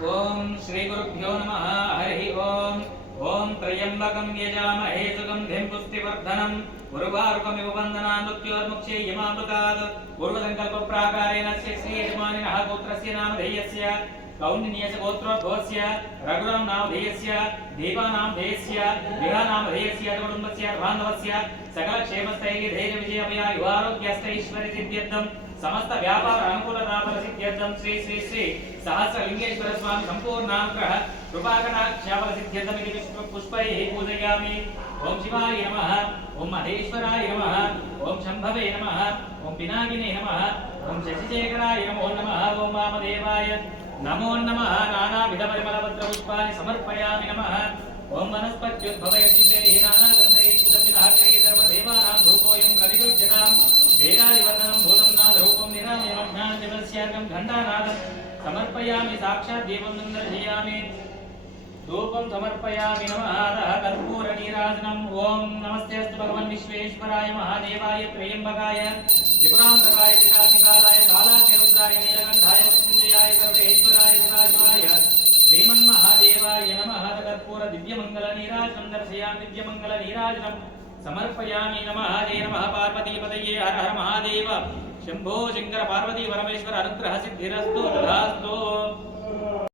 ओम श्री गुरुभ्यो नमः हरि ओम ओम त्र्यंबकं यजामहे सुगंधिं पुष्टिवर्धनम् उर्वारुकमिव वन्दनान् मृत्योर्मुक्षेयमामृतात् पूर्वसङ्कल्पप्राकारेण श्री यजमानिनः गोत्रस्य नामधेयस्य कौण्डिन्यस्य गोत्रोद्भवस्य रघुराम नामधेयस्य दीपानामधेयस्य विहानामधेयस्य कुटुम्बस्य बान्धवस्य सकलक्षेमस्थैर्यधैर्यविजयमयायुवारोग्यस्थैश्वर्यसिद्ध्यर्थं समस्त व्यापार अनुकूलताफलसिद्ध्यर्थं श्री श्री श्री सहस्रलिंगेश्वर स्वामी संपूर्णानुग्रह कृपाकटाक्षफलसिद्ध्यर्थमिति पुष्पैः पूजयामि। ओम शिवाय नमः, ओम महेश्वराय नमः, ओम शंभवे नमः, ओम पिनाकिने नमः, ओम शशिशेखराय नमो नमः, ओम वामदेवाय नमो नमः। नानाविधपरिमलपत्रपुष्पाणि समर्पयामि नमः। ओम वनस्पत्युद्भवयसिद्धैः नानागन्धैः सुगन्धितः सर्वदेवानां धूपोऽयं प्रतिगृह्यताम्। वेदादिवन्दनं भूतं नादरूपं निरामयं ज्ञानजगस्यार्कं घण्टानादं समर्पयामि। साक्षात् देवं दर्शयामि, धूपं समर्पयामि। नमः कर्पूरनीराजनम्। ओम नमस्तेऽस्तु भगवन् विश्वेश्वराय महादेवाय त्र्यम्बकाय त्रिपुरान्तकाय विनाशिकालाय कालाग्नि रुद्राय नीलकण्ठाय मृत्युञ्जयाय सर्वेश्वराय सदाशिवाय श्रीमन्महादेवाय नमः। कर्पूर दिव्यमङ्गलनीराजनं दर्शयामि, दिव्यमङ्गलनीराजनं समर्पयामि। नमः जय नमः पार्वतीपतये हर हर महादेव शंभो शंकर पार्वती परमेश्वर अनुग्रह सिद्धिरस्तु तथास्तु।